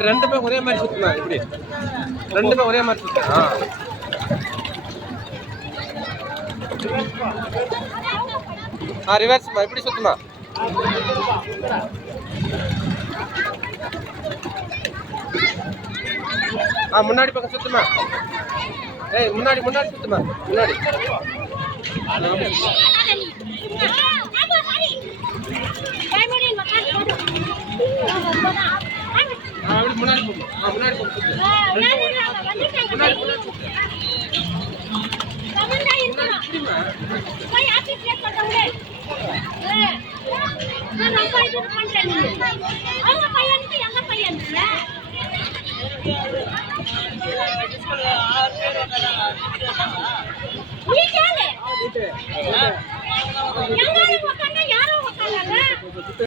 ரெண்டுமே ஒரே மாதிரி சுத்துமா இப்படி ரெண்டுமே ஒரே மாதிரி சுத்து ரிவர்ஸ்மா இப்படி சுத்துமா முன்னாடி பக்கம் சுத்துமா முன்னாடி முன்னாடி சுத்துமா முன்னாடி அப்படி முன்னாடி முன்னாடி